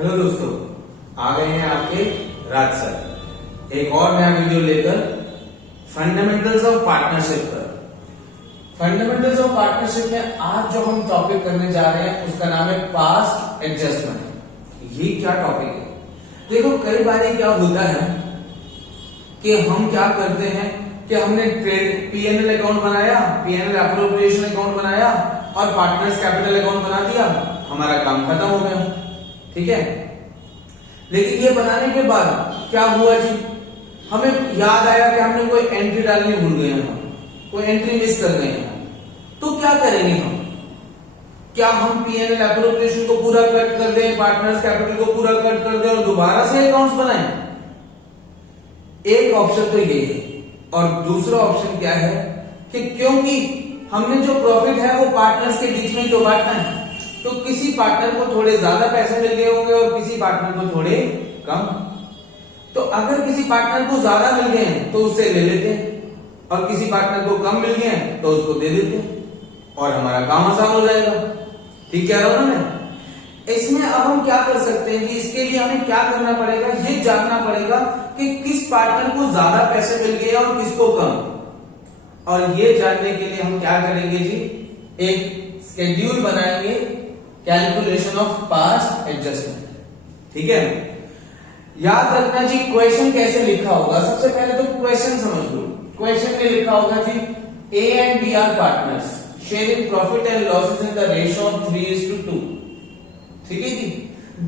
Hello दोस्तों, आ गए हैं आपके राज सर एक और नया वीडियो लेकर फंडामेंटल्स ऑफ पार्टनरशिप पर। फंडामेंटल्स ऑफ पार्टनरशिप में आज जो हम टॉपिक करने जा रहे हैं उसका नाम है पास्ट एडजस्टमेंट। ये क्या टॉपिक है? देखो, कई बार क्या होता है कि हम क्या करते हैं कि हमने पीएनएल अकाउंट बनाया, पीएनएल एप्रोप्रिएशन अकाउंट बनाया और पार्टनर्स कैपिटल अकाउंट बना दिया, हमारा काम खत्म हो गया। ठीक है, लेकिन ये बनाने के बाद क्या हुआ जी, हमें याद आया कि हमने कोई एंट्री डालनी भूल गए हैं, कोई एंट्री मिस कर गए हैं, तो क्या करेंगे हम? क्या हम पीएनएल एप्रोप्रिएशन को पूरा कट कर दें, पार्टनर्स कैपिटल को पूरा कट कर दें और दोबारा से अकाउंट्स बनाएं? एक ऑप्शन तो ये है, और दूसरा ऑप्शन क्या है कि क्योंकि हमने जो प्रॉफिट है वो पार्टनर्स के बीच में ही तो बांटना है, तो किसी पार्टनर को थोड़े ज्यादा पैसे मिल गए होंगे और किसी पार्टनर को थोड़े कम। तो अगर किसी पार्टनर को ज्यादा मिल गए हैं तो उससे ले लेते हैं, और किसी पार्टनर को कम मिल गए हैं तो उसको दे देते हैं और हमारा काम आसान हो जाएगा। ठीक कह रहा हूं ना मैं? इसमें अब हम क्या कर सकते हैं कि इसके लिए हमें क्या करना पड़ेगा, ये जानना पड़ेगा कि किस पार्टनर को ज्यादा पैसे मिल गए और किसको कम। और ये जानने के लिए हम क्या करेंगे जी, एक शेड्यूल बनाएंगे, कैलकुलेशन ऑफ पास्ट एडजस्टमेंट। ठीक है, याद रखना जी क्वेश्चन कैसे लिखा होगा। सबसे पहले तो क्वेश्चन समझ लो। क्वेश्चन में लिखा होगा जी, A and B are partners sharing profit and losses in the ratio of 3:2। ठीक है जी,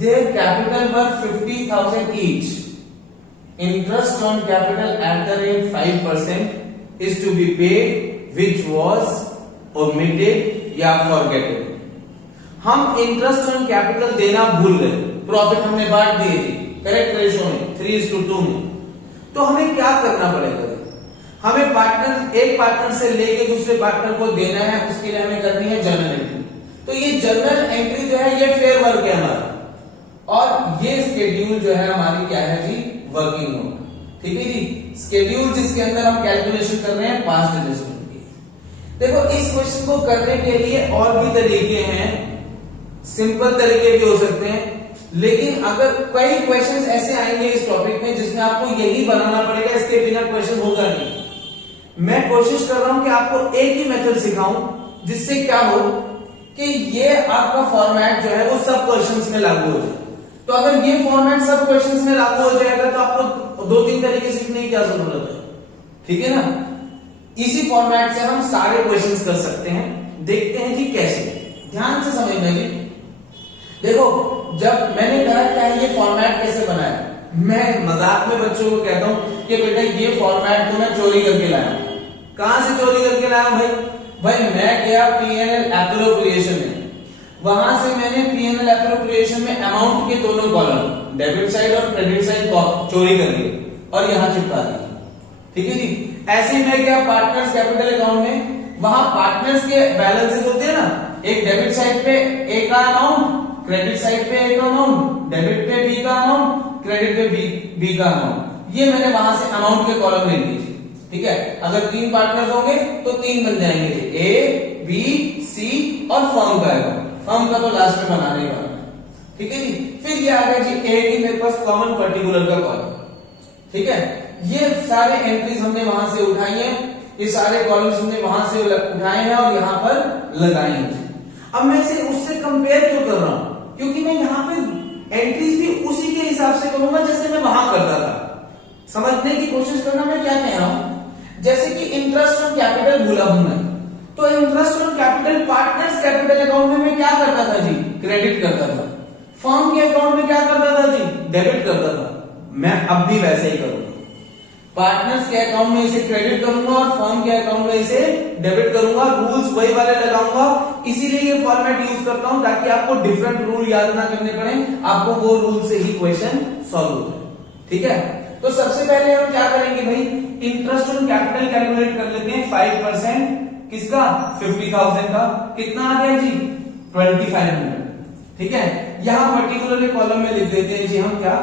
their capital were 50,000 each. Interest on capital at the rate 5% is to be paid which was omitted या forgetted. हम interest on capital देना भूल गए, profit हमने बांट दिए थी करेक्ट रेशियो में 3:2 में। तो हमें क्या करना पड़ेगा? हमें एक पार्टनर से लेके दूसरे पार्टनर को देना है, उसके लिए हमें करनी है जर्नल एंट्री। तो ये जर्नल एंट्री जो है ये फेयर वर्क है हमारा, और ये स्केड्यूल जो है हमारी क्या है जी, वर्किंग नोट। ठीक है जी, स्केड्यूल जिसके अंदर हम कैलकुलेशन कर रहे हैं पास्ट एडजस्टमेंट की। देखो, इस क्वेश्चन को करने के लिए और भी तरीके हैं, सिंपल तरीके भी हो सकते हैं, लेकिन अगर कई क्वेश्चंस ऐसे आएंगे इस टॉपिक में जिसमें आपको यही बनाना पड़ेगा, इसके बिना क्वेश्चन होगा नहीं। मैं कोशिश कर रहा हूं कि आपको एक ही मेथड सिखाऊं जिससे क्या हो कि ये आपका फॉर्मेट जो है वो सब क्वेश्चंस में लागू हो जाए। तो अगर ये फॉर्मेट सब क्वेश्चंस में लागू हो जाएगा तो आपको 2-3 तरीके सीखने की क्या जरूरत है? ठीक है ना? इसी फॉर्मेट से हम सारे क्वेश्चंस कर सकते हैं। देखते हैं जी कैसे, ध्यान से समझना जी। देखो, जब मैंने कहा क्या है ये फॉर्मेट कैसे बनाया, मैं मजाक में बच्चों को कहता हूं कि बेटा ये फॉर्मेट तो मैं चोरी करके लाया हूं। कहां से चोरी करके लाया हूं भाई? मैं गया पीएनएल एप्रोप्रिएशन में, वहां से मैंने पीएनएल एप्रोप्रिएशन में अमाउंट के दोनों कॉलम, डेबिट साइड और क्रेडिट साइड चोरी कर लिए और यहां चिपका दिए। ठीक है जी, ऐसे ही मैं गया पार्टनर्स कैपिटल अकाउंट में, वहां पार्टनर्स के बैलेंसेस होते हैं ना, एक डेबिट साइड पे ए का अमाउंट, क्रेडिट साइड पे ए का अमाउंट, डेबिट पे बी का अमाउंट, क्रेडिट पे बी का अमाउंट। ये मैंने वहां से अमाउंट के कॉलम ले लिए। ठीक है, अगर 3 पार्टनर्स होंगे तो 3 बन जाएंगे, ए बी सी और फर्म का अकाउंट। फर्म का तो लास्ट में बनाने वाला है। ठीक है जी, फिर ये आ गया जी ए की मेरे पास कॉमन पर्टिकुलर का कॉलम। ठीक है, ये सारे एंट्रीज हमने वहां से उठाई है, ये सारे कॉलम्स हमने वहां से उठाए हैं और यहां पर लगाए हैं। अब मैं इसे उससे कंपेयर क्यों कर रहा हूं? क्योंकि मैं यहां पे एंट्रीज भी उसी के हिसाब से करूंगा जैसे मैं वहां करता था। समझने की कोशिश करना मैं क्या कह रहा हूं। जैसे कि इंटरेस्ट ऑन कैपिटल भूला हूं मैं, तो interest on capital partners capital account में मैं क्या करता था जी, क्रेडिट करता था। फर्म के अकाउंट में क्या करता था जी, डेबिट करता था। मैं अब भी वैसे ही करूंगा, पार्टनर्स के अकाउंट में इसे क्रेडिट करूंगा और फर्म के अकाउंट में इसे डेबिट करूंगा। रूल्स वही वाले लगाऊंगा, इसीलिए ये फॉर्मेट यूज करता हूं ताकि आपको डिफरेंट रूल याद ना करने पड़े, आपको वो रूल से ही क्वेश्चन सॉल्व हो जाए। ठीक है, तो सबसे पहले हम क्या करेंगे भाई, इंटरेस्ट ऑन कैपिटल कैलकुलेट कर लेते हैं। 5% किसका, 50,000 का, कितना आ गया जी, 2500। ठीक है, यहां पर्टिकुलर कॉलम में लिख देते हैं जी हम क्या,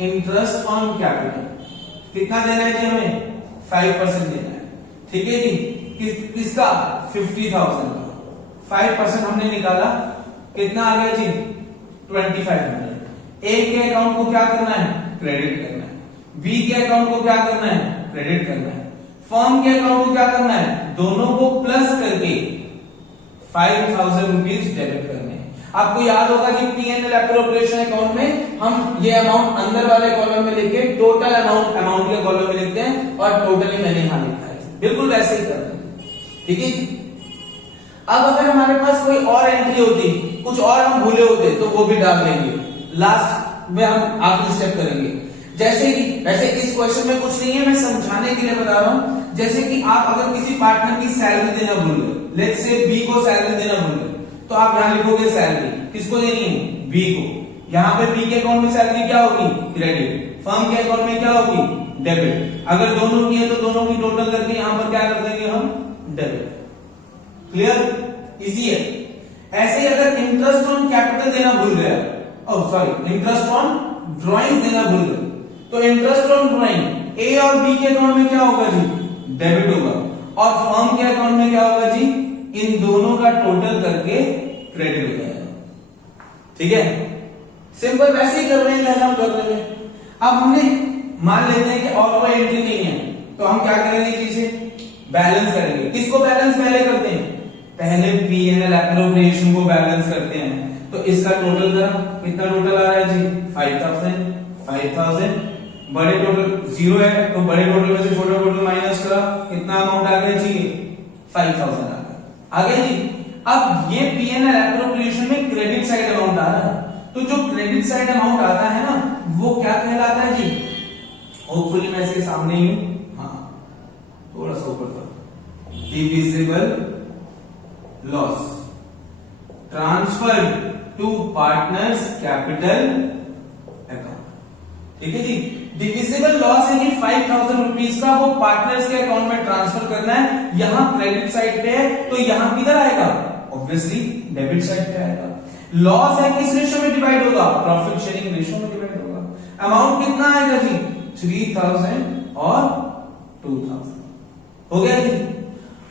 इंटरेस्ट ऑन कैपिटल कितना देना है जी हमें, 5% देना है। ठीक है जी, किसका, 50,000 का 5% हमने निकाला, कितना आ गया जी, 2500। ए के अकाउंट को क्या करना है, क्रेडिट करना है, बी के अकाउंट को क्या करना है, क्रेडिट करना है, फर्म के अकाउंट को क्या करना है, दोनों को प्लस करके 5000 रुपीज डेबिट करने हैं। आपको याद होगा कि P&L एप्रोप्रिएशन अकाउंट में हम ये अमाउंट अंदर वाले कॉलम में लिख के टोटल अमाउंट के कॉलम में लिखते हैं और टोटली मैंने यहां लिखा है, बिल्कुल वैसे ही करते हैं, ठीक है। अब अगर हमारे पास कोई और एंट्री होती, कुछ और हम भूले होते तो वो भी डाल देंगे, लास्ट में हम आखिरी स्टेप करेंगे। जैसे कि वैसे इस क्वेश्चन में कुछ नहीं है, मैं समझाने के लिए बता रहा हूं। जैसे कि आप अगर किसी पार्टनर की सैलरी देना भूल गए, लेट्स से बी को सैलरी देना भूल गए, तो आप यहां लिखोगे सैलरी किसको देनी है, बी को। यहां पे बी के अकाउंट में सैलरी क्या होगी, क्रेडिट, फर्म के अकाउंट में क्या होगी, डेबिट। अगर दोनों की है तो दोनों की टोटल करके यहां पर क्या कर देंगे हम, डेबिट। क्लियर, इजी है। ऐसे ही अगर इंटरेस्ट ऑन कैपिटल देना भूल गया, सॉरी इंटरेस्ट ऑन ड्राइंग देना भूल गए, तो इंटरेस्ट ऑन ड्राइंग ए और बी के अकाउंट में क्या होगा जी, डेबिट होगा, और फर्म के अकाउंट में क्या होगा जी, इन दोनों का टोटल करके क्रेडिट हो जाएगा, ठीक है। सिंपल वैसे ही कर रहे हैं जैसा हम कर रहे हैं। अब हमने मान लेते हैं कि और कोई एंट्री नहीं है, तो हम क्या करेंगे, चीजें बैलेंस करेंगे। किसको बैलेंस पहले करते हैं, पहले P&L एप्रोप्रिएशन को बैलेंस करते हैं। तो इसका टोटल करा, कितना टोटल आ रहा है जी, 5000। बड़े टोटल 0 है तो बड़े टोटल में से छोटा टोटल माइनस करा, कितना अमाउंट आ गया जी, 5000 आ गया। आगे जी, अब ये P&L एप्रोप्रिएशन में क्रेडिट साइड अमाउंट आ रहा है, तो जो क्रेडिट साइड अमाउंट आता है ना, वो क्या कहलाता है जी, होपफुली मैं इसके सामने ही हूं, हाँ थोड़ा सा ऊपर था, divisible loss transfer to partners capital account, ठीक है जी। डिविजिबल लॉस यानी 5000 रुपीज का वो पार्टनर्स के अकाउंट में ट्रांसफर करना है। यहां क्रेडिट साइड पे है तो यहां किधर आएगा, ऑब्वियसली डेबिट साइड पे आएगा। लॉस है किस रेशियो में डिवाइड होगा, प्रॉफिट शेयरिंग रेशियो में डिवाइड होगा। अमाउंट कितना आएगा जी, 3000 और 2000 हो गया जी।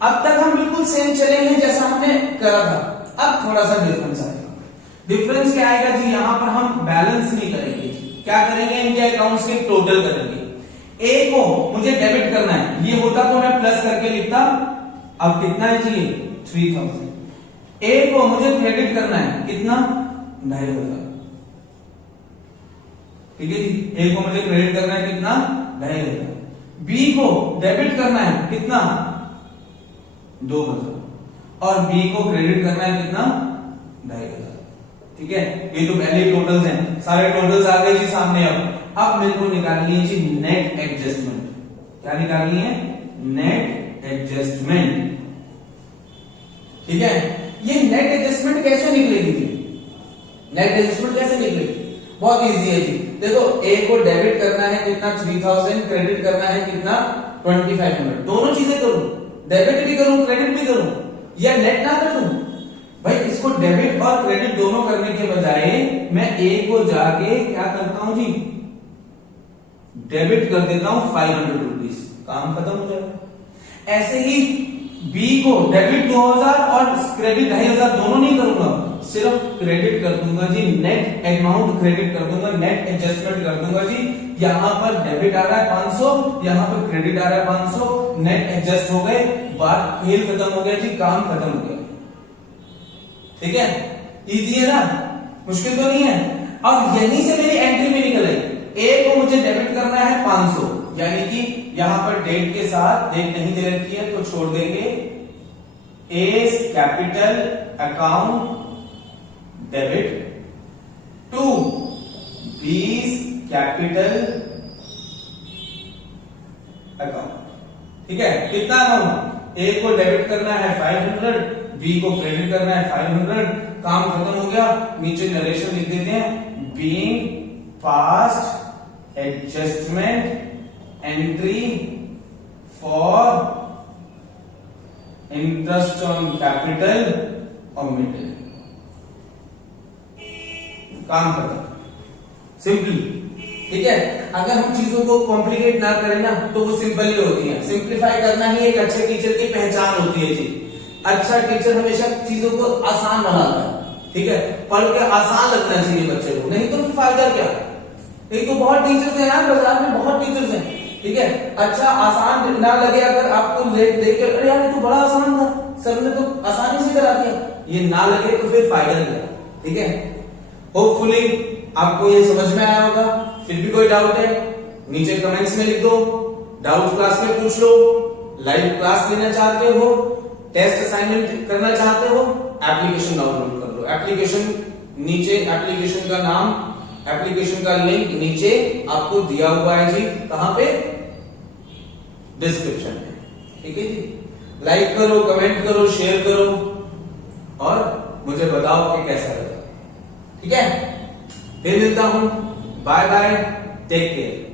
अब तक हम बिल्कुल सेम चले हैं जैसा हमने करा था। अब थोड़ा सा डिफरेंस आएगा। डिफरेंस क्या आएगा जी, यहां पर हम बैलेंस नहीं करेंगे, क्या करेंगे, इनके अकाउंट्स के टोटल करेंगे। ए को मुझे डेबिट करना है, ये होता तो मैं प्लस करके लिखता, अब कितना है जी 3000। ए को मुझे क्रेडिट करना है, कितना 2500, ठीक है जी। ए को मुझे क्रेडिट करना है कितना 2500। बी को डेबिट करना है कितना 2000 और बी को क्रेडिट करना है कितना 2500, ठीक है। ये तो पहले टोटल्स हैं, सारे टोटल्स आ गए जी सामने। अब मेरे को निकालनी है जी नेट एडजस्टमेंट। क्या निकालनी है, नेट एडजस्टमेंट, ठीक है। ये नेट एडजस्टमेंट कैसे निकलेगी जी, नेट एडजस्टमेंट कैसे निकलेगी, बहुत इजी है जी। देखो ए को डेबिट करना है कितना 3000, क्रेडिट करना है कितना 2500। दोनों चीजें करूं, डेबिट भी करूं क्रेडिट भी करूं, या नेट ना कर दूं भाई। इसको डेबिट और क्रेडिट दोनों करने के बजाय मैं ए को जाके क्या करता हूं जी, डेबिट कर देता हूं 500 रुपीज, काम खत्म हो जाएगा। ऐसे ही बी को डेबिट 2000 और क्रेडिट 2500 दोनों नहीं करूंगा, सिर्फ क्रेडिट कर दूंगा जी, नेट अमाउंट क्रेडिट कर दूंगा, नेट एडजस्टमेंट कर दूंगा जी। यहां पर डेबिट आ रहा है 500, यहां पर क्रेडिट आ रहा है 500, नेट एडजस्ट हो गए, बात खेल खत्म हो गया जी, काम खत्म हो गया, ठीक है। इजी है ना, मुश्किल तो नहीं है। अब यहीं से मेरी एंट्री में निकल आई, ए को मुझे डेबिट करना है 500, यानी कि यहां पर डेट के साथ डेट नहीं दे रखी है तो छोड़ देंगे, S capital account debit to B's capital account, ठीक है। कितना अमाउंट, ए को डेबिट करना है 500, बी को क्रेडिट करना है 500, काम खत्म हो गया। नीचे नरेशन लिख देते हैं, being past adjustment entry for interest on capital omitted, काम खत्म, सिंपली, ठीक है। अगर हम चीजों को कॉम्प्लिकेट ना करें ना तो वो सिंपल ही होती है। सिंप्लीफाई करना ही एक अच्छे टीचर की पहचान होती है जी। अच्छा टीचर हमेशा चीजों को आसान बनाता है, ठीक है, पढ़ के आसान लगना चाहिए बच्चे को, नहीं तो फायदा क्या। नहीं तो बहुत टीचर्स हैं यार बाजार में, बहुत टीचर्स हैं, ठीक है, अच्छा आसान ना लगे अगर आपको देख कर अरे यार ये तो बड़ा आसान था, सर ने तो आसानी से करा दिया, ये ना लगे तो फिर फायदा क्या। ठीक है, होपफुली आपको ये समझ में आया होगा। फिर भी कोई डाउट है नीचे कमेंट्स में लिख दो, डाउट क्लास में पूछ लो, लाइव क्लास लेना चाहते हो, टेस्ट असाइनमेंट करना चाहते हो, एप्लीकेशन डाउनलोड कर लो। एप्लीकेशन नीचे, एप्लीकेशन का नाम, एप्लीकेशन का लिंक नीचे आपको दिया हुआ है जी, कहां पे, डिस्क्रिप्शन में। ठीक है जी, लाइक करो, कमेंट करो, शेयर करो और मुझे बताओ कि कैसा लगा। ठीक है, फिर मिलता हूं, बाय बाय, टेक केयर।